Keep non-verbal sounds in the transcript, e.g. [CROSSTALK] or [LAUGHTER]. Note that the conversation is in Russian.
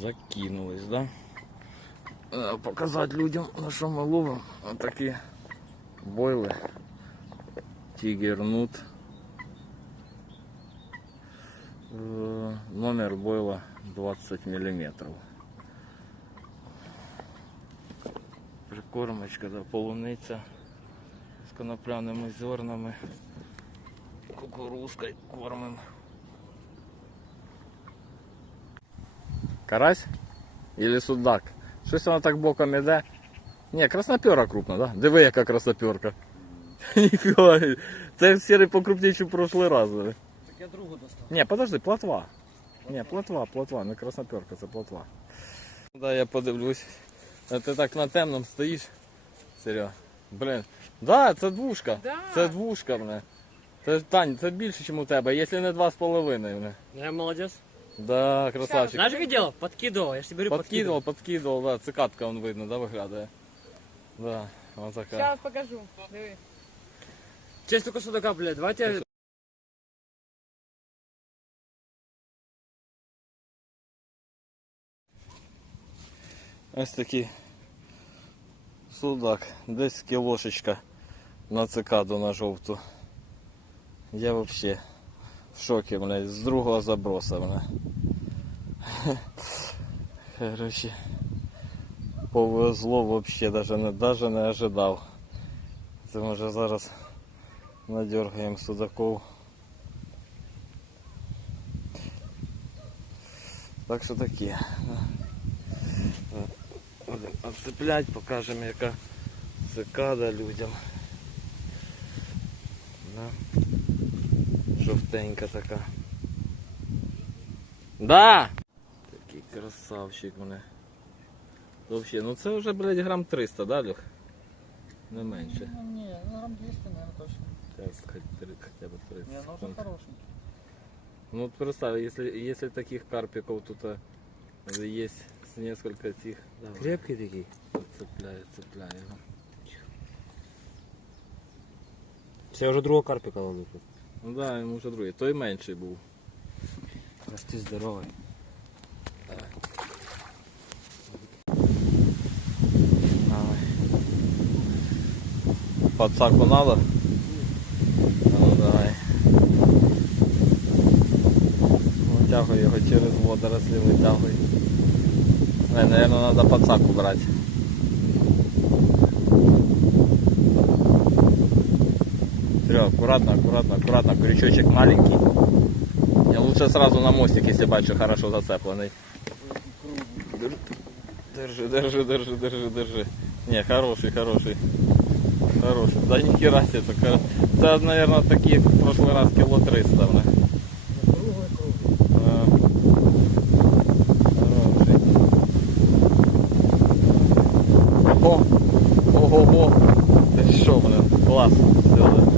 Закинулись, да? Е, Показати людям, на що ми ловимо. Отакі бойли. Тігернут. Е, Номер бойла 20 мм. Прикормочка, да, полуниця з конопляними зернами. Кукурузкою кормим. Карась? Или судак? Щось воно так боком іде. Ні, краснопера крупна, да? Диви, яка красноперка. [LAUGHS] Ніфіга. Це сірий покрупніше в прошлий раз. да? Так я другу достав. Ні, подожди, плотва. Ні, плотва, плотва, не красноперка, це плотва. Да, я подивлюсь. А ти так на темному стоїш. Серега. Блін. Да, це двушка. Да. Це двушка, бля. Це Тань, це більше, ніж у тебе, якщо не два з половиною. бля. Я молодец. Да, красавчик. Знаешь, как делал? Подкидывал. Я же тебе говорю, Подкидывал, подкидывал, да, цикатка он видно, да, виглядає. Да, вот така. Зараз покажу. Диви. Честь только судака, блядь. Давайте. Ось такий судак. Десь кілошечка на цикаду на жовту. Я вообще в шокі, блядь, з другого заброса, блядь. Короче, повезло вообще, даже не, даже не ожидав. Це може зараз надергаємо судаков. Так що таке. Будемо обцеплять, покажемо яка цикада людям. Да. Жовтенька така. Да! Такий красавчик мене. Вообще, ну це вже, блядь, грам 300, да, Люх? Не менше. Ну, не, ну грамм 200, наверное, точно. Так, хоть три- хотя бы 30. Не, ну уже секунд. хорошенький. Ну вот представь, если, если таких карпиков тут а, есть с несколько этих. Давай. Крепкий такие. Цепляю, цепляю. его. Я уже другого карпика ловлю тут. Ну да, йому вже другий. Той менший був. Здоровый. Давай. Подсаку надо? Ну давай. Витягуй його через водорослі, витягуй. Не, наверное, надо подсаку брати. Серега, аккуратно, аккуратно, аккуратно, крючочек маленький. Я лучше сразу на мостик, если бачу хорошо зацепленный. Держи, держи, держи, держи, держи. Не, хороший, хороший. Хороший. Да ни хера себе, это, это, наверное, таких в прошлый раз кило 300. бля. Круглый, круглый. А. Хороший. Ого, ого, ого. Ты шо, блин, класс. Все, да.